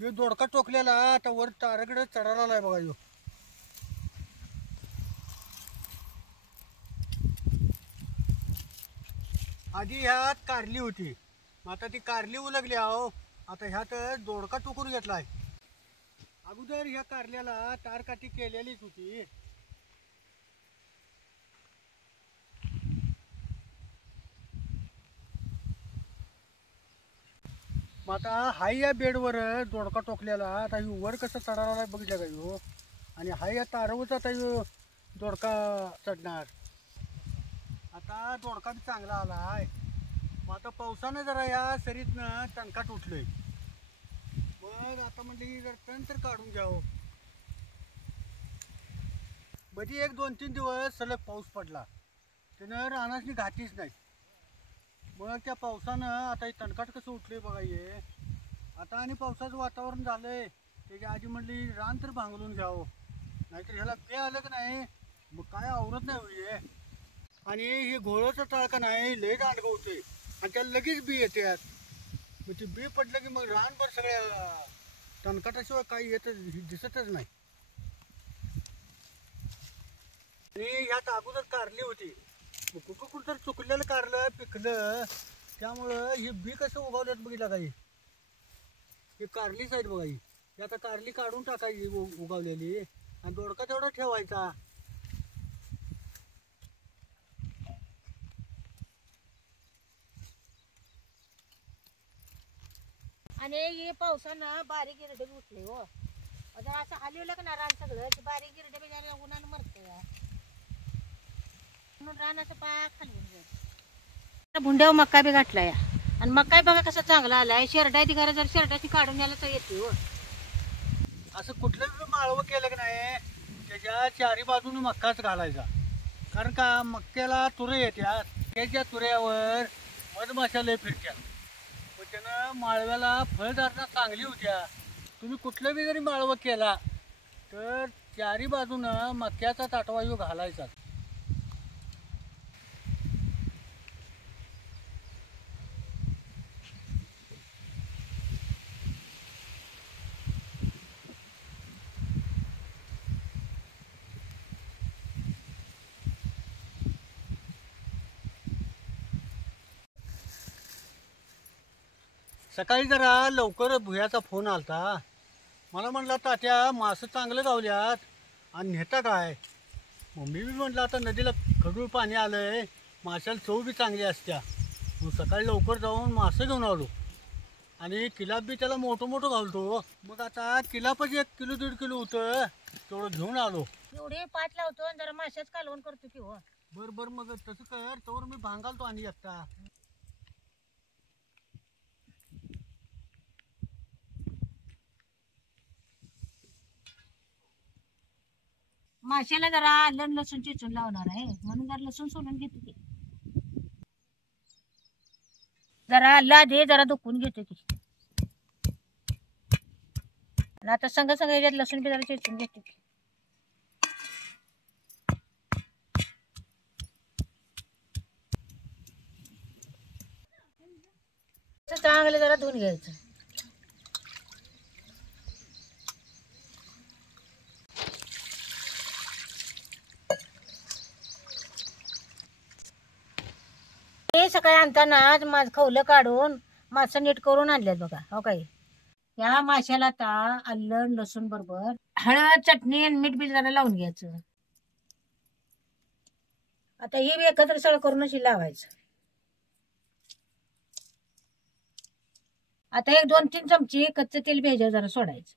हे दोडका टोकलेला आता वर ताराकडे चढायला आलाय बघा ह्यो. आधी ह्यात कारली होती, आता ती कारली उलगली आहो. आता ह्यात दोडका टोकून घेतलाय. अगोदर ह्या कारल्याला तारकाठी केलेलीच होती. आता हाय या बेडवर दोडका टोकलेला. आता ह्यो वर कसं चढायला बघितलं का ह्यो. आणि हाय या तारावरच आता ह्यो दोडका चढणार. आता दोडका बी चांगला आलाय. मग आता पावसानं जरा या सरीतनं तणकाट उठलंय. मग आता म्हणली जर तण तर काढून घ्यावं. मध्ये 1-2-3 दिवस सलग पाऊस पडला, त्यानं रानासनी घातीच नाही. मग त्या पावसानं आता हे तणकाट कसं उठलंय बघा. हे आता आणि पावसाचं वातावरण झालंय, त्याच्या आधी म्हणली रान तर भांगलून घ्यावं, नाहीतर ह्याला बे आलं की नाही मग काय आवरत नाही होईल. आणि हे घोळाचं टाळका नाही लय दांडगं होतंय आणि त्याला लगेच बी येते. मग ते बी पडलं की मग रानभर सगळ्या तणकाटाशिवाय काही येतच दिसतच नाही. आणि ह्यात अगोदर कारली होती, मग कुठं तर चुकलेलं कारलं पिकलं, त्यामुळं हे बी कसं उगवल्यात बघितलं काही. हे कारलीच आहेत बघा. ही आता कारली काढून टाकायची उगवलेली आणि दोडका तेवढा ठेवायचा. आणि हे पावसानं बारीक गिरडे उठले हो. जर असं हलवलं का ना रान सगळं ते बारीक गिरडे बिचारे उन्हानं मरते. म्हणून रानाचं पाक हलवून जायचं. भुंड्यावर मक्का बी घातला या. आणि मक्का बघा कसा चांगला आलाय. शेरडा ती घरा जर शेरडाची काढून यायला तर येते हो. असं कुठलं बी माळवं केलं की नाही त्याच्या चारी बाजूने मक्काच घालायचा. कारण का मक्याला तुरे येत्यात, त्याच्या तुऱ्यावर मधमाशा लय फिरत्या. मग त्यानं माळव्याला फळधारणा चांगली होत्या. तुम्ही कुठलं बी जरी माळवं केला तर चारी बाजूनं मक्याचा ताटवा ह्यो घालायचा. सकाळी जरा लवकर भुयाचा फोन आलता. मला म्हटलं तात्या मासं चांगलं गावल्यात आणि नेता काय. मग मी बी म्हटलं आता नदीला खडूळ पाणी आलंय, माशाला चव बी चांगली असत्या. मग सकाळी लवकर जाऊन मासं घेऊन आलो आणि किलाप बी त्याला मोठं मोठं घालतो. मग आता किलापच 1 किलो 1.5 किलो होतं, तेवढं घेऊन आलो. एवढे पाठ लावतो आणि जरा माशाच कालवण करतो की हो. बरं मग तसं कर, तोवर मी भांगालतो आणि एकटा. माशाला जरा आलं लसूण चिचून लावणार आहे, म्हणून जरा लसूण सोलून घेतो की. जरा आलं दे, जरा दुखून घेतो की. आणि आता संग याच्यात लसूण बी जरा चिचून घेतो की. चांगलं जरा धुवून घ्यायचं. हे सकाळी आणताना माझं खवलं काढून मासं नीट करून आणल्यात बघा. हो काय या माशाला आता आलं लसूण बरोबर हळद चटणी आणि मीठ बी जरा लावून घ्यायचं. आता हे बी एकत्र सगळं करूनच लावायचं. आता 1-2-3 चमचे कच्चं तेल भेजावर जरा सोडायचं.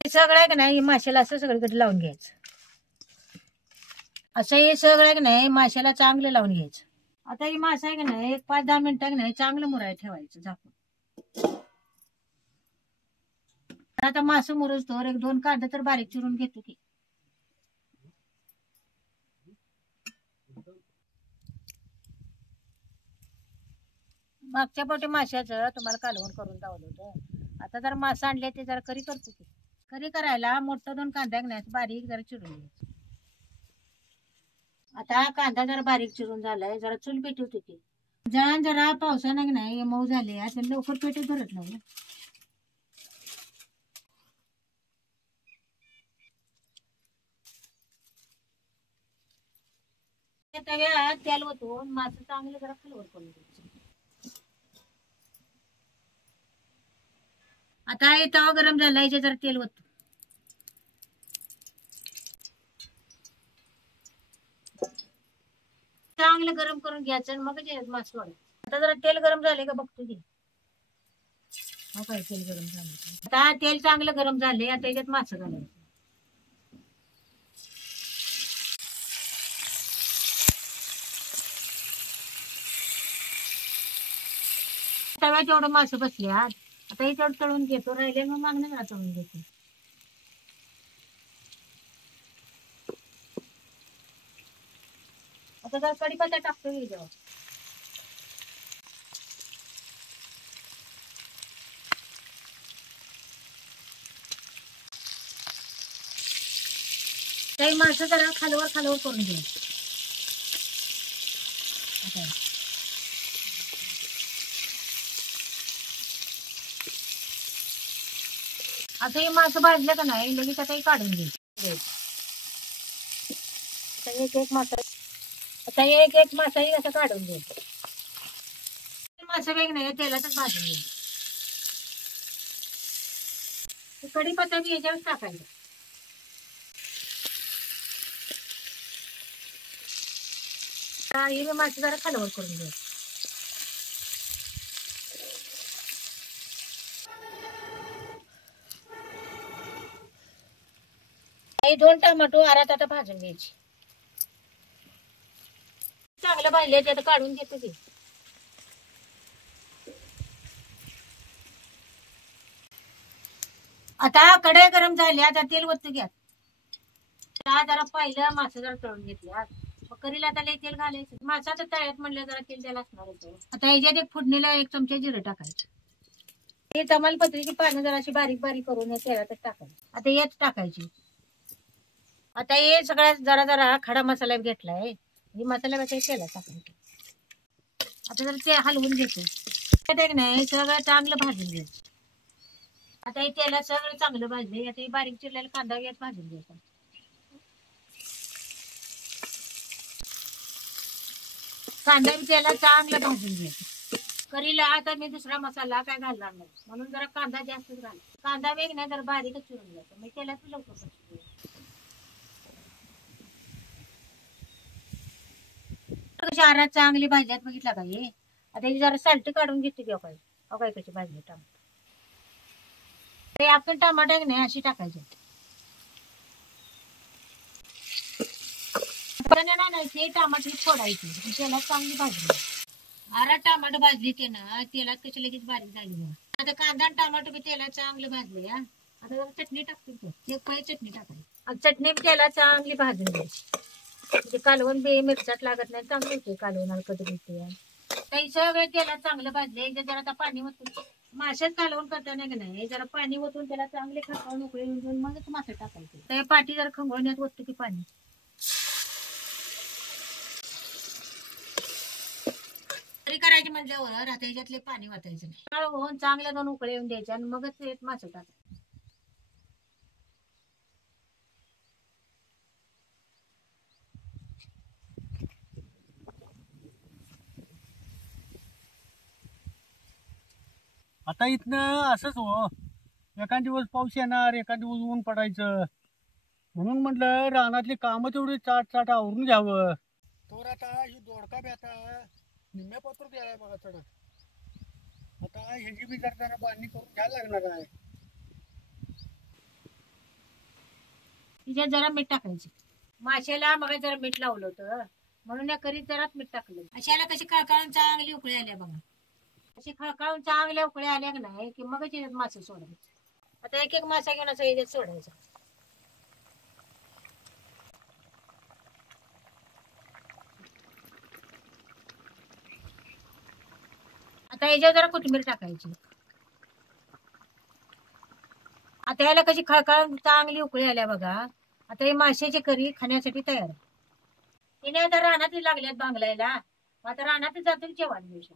हे सगळं आहे की नाही माशाला असं सगळीकडे लावून घ्यायचं. असं हे सगळं आहे की नाही माशाला चांगलं लावून घ्यायचं. आता ही मासा आहे की नाही 5-10 मिनिटं की नाही चांगलं मुराय ठेवायचं झाकून. आता मासं मुरज तर 1-2 कांदा तर बारीक चिरून घेतो की. मागच्या पोटी माशाचं तुम्हाला कालवण करून दावलं होतं. आता जरा मासा आणले ते जरा करी करतो की. करी करायला मोठं 2 कांदा नाही बारीक जरा चिरून घ्यायचं. आता कांदा जरा बारीक चिरून झालाय, जरा चूल पेटवतो की. जळण जरा पावसानं नाही मऊ झाले आता लवकर पेटू धरत नाही. त्या तव्यात तेल ओतून मासं चांगलं जरा खालवर करून घ्यायचं. आता हे तवा गरम झाला, याच्यात जरा तेल ओतू. चांगलं गरम करून घ्यायचं आणि मग याच्यात मास सोडायचं. आता जरा तेल गरम झाले का बघतो की. हो काय, तेल गरम झाले. आता तेल चांगलं गरम झाले, आता याच्यात मासं घालायचं. तव्यात एवढं मासं बसल्यात, आता हे तेवढं तळून घेतो, राहिले मग मागणं जरा तळून घेतो. आता जरा कढीपत्ता टाकतो याच्यावर. काही मासं जरा खालवर खालवर करून घे. आता हे मासं भाजलं का नाही, लगेच आता हे काढून घे. एक एक मासा, आता एक एक मासाही असं काढून घे. मासं वेग नाही, तेलातच भाजून घे. कढीपत्ता बी याच्यावर टाकायचा. हे मासे जरा खालवर करून घे. हे 2 टमाटो आरात आता भाजून घ्यायची. चांगलं भाजले आता काढून घेतो की. आता कढई गरम झाली, आता तेल ओतू घ्या. जरा पाहिलं मासं जरा तळून घेतल्या, मग करीला आता लई तेल घालायचं. मासा तर तळ्यात म्हणलं जरा तेल द्यायला असणार. आता ह्याच्यात एक फोडणीला 1 चमचा जिरं टाकायचं. हे तमालपत्रीची पानं जरा अशी बारीक बारीक करून तेलातच टाकायची. आता हेच टाकायची. आता हे सगळ्यात जरा जरा खडा मसाला घेतलाय, हे मसाला तेलात टाकायचा. आता जर ते हलवून घेतो, नाही सगळं चांगलं भाजून घ्यायचं. आता हे तेलात सगळं चांगलं भाजले, आता हे बारीक चिरलेला कांदा यात भाजून घ्यायचा. कांदा बी तेलात चांगलं भाजून घ्यायचं. करीला आता मी दुसरा मसाला काय घालणार नाही, म्हणून जरा कांदा जास्तच घाल. कांदा वेग नाही जरा बारीकच चिरून घ्यायचा, मी तेलात लवकर. कशी आरात चांगली भाजल्यात बघितला का हे. आता ही जरा साल्ट काढून घेते की. काय कशी भाजली टमाटर. ते आपण टमाटर नाही अशी टाकायची. नाही ते टमाटर फोडायची, तेलात चांगली भाजली. आरात टमाटर भाजली ते ना, तेलात कशी लगेच बारीक झाली. आता कांदा आणि टमाटर बी तेलात चांगलं भाजले. आता जरा चटणी टाकतो, एक पळी चटणी टाकायची. चटणी तेलात चांगली भाजून घ्यायची, म्हणजे कालवण बी मिरचाट लागत नाही, चांगलं होते कालवण कधी होते. काही सगळं तेलात चांगलं भाजले, जरा आता पाणी ओतून माशात कालवण करताना की नाही जरा पाणी ओतून त्याला चांगले खवून उकळी घेऊन मगच मासे टाकायचे. त्या पाठी जरा खंगवण्यात ओततो की पाणी. करायची म्हणल्यावर आता ह्याच्यातले पाणी वाटायचं नाही, होऊन चांगल्या 2 उकळे येऊन द्यायचे आणि मगच मासे टाकायचे. आता इथनं असंच हो, एखाद दिवस पाऊस येणार, एखाद दिवस ऊन पडायचं, म्हणून म्हटलं रानातली कामं तेवढी चाट आवरून घ्यावं. तर आता ही दोडका बी आता निम्म्या पत्र द्यायला बघा चढत. आता ह्याची बी जरा बांधणी करून घ्यायला लागणार आहे. तिच्यात जरा मीठ टाकायचे. माशाला मग जरा मीठ लावलं होतं, म्हणून या करीत जरा मीठ टाकलं. अशाला कशी खळखळून चांगली उकळी आल्या बघा. अशी खळखळून चांगल्या उकळी आल्या की नाही की मग याच्यात मासे सोडायचे. आता एक एक मासा घेऊन असं याच्यात सोडायचा. आता याच्यावर जरा कोथिंबीर टाकायची. आता याला कशी खळखळून चांगली उकळी आल्या बघा. आता हे माशाची करी खाण्यासाठी तयार. तिने आता रानात लागल्यात बांगलायला, आता रानात जातील जेवण दिवशी.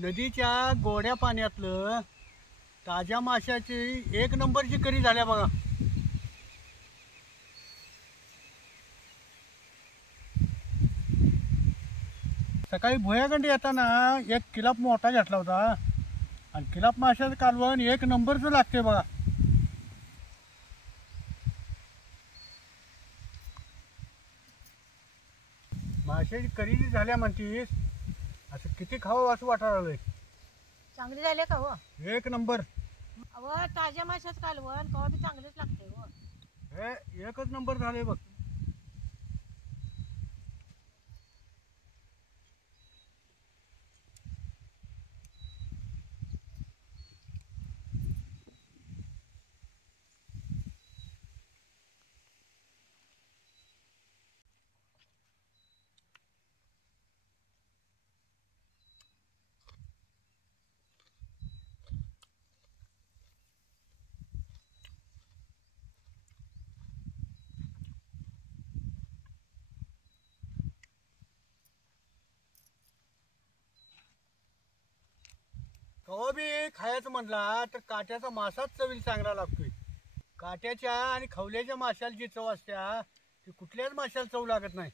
नदीच्या गोड्या पाण्यातलं ताज्या माशाची एक नंबरची करी झाल्या बघा. सकाळी भुयागंडी येताना एक किलाप मोठा घेतला होता आणि किलाप माशाचं कालवण एक नंबरचं लागते बघा. माशाची करी जी झाल्या म्हणतीस, असं किती खावं असं वाटायला चांगली झाले का हो? एक नंबर. अहो ताज्या माशाच कालवण कवा बी चांगलंच लागते हो. हे एकच नंबर झाले बघ. कवा बी खायचं म्हणला तर काट्याचा मासाच चवीला चांगला लागतोय. काट्याच्या आणि खवल्याच्या माशाला जी चव असत्या ती कुठल्याच माशाला चव लागत नाही.